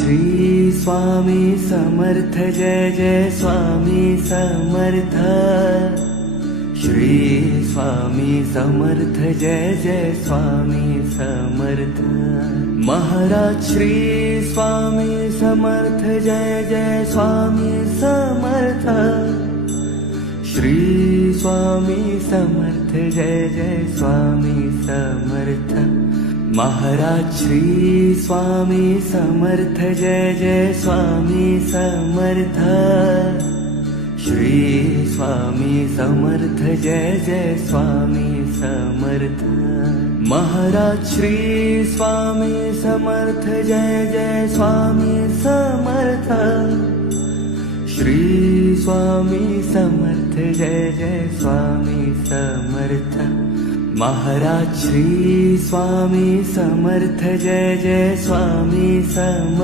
Shri Swami Samarth Jai Jai Swami Samarth. Shri Swami Samarth Jai Jai Swami Samarth. Maharaj Shri Swami Samarth Jai Jai Swami Samarth. Shri Swami Samarth Jai Jai Swami Samarth. Maharaj Shri Swami Samarth Jai Jai Swami Samarth. Shri Swami Samarth Jai Jai Swami Samarth. Maharaj Shri Swami Samarth Jai Jai Swami Samarth. Shri Swami Samarth Jai Jai Swami Samarth. Maharaj Shri Swami Samarth Jai Jai Swami Samarth.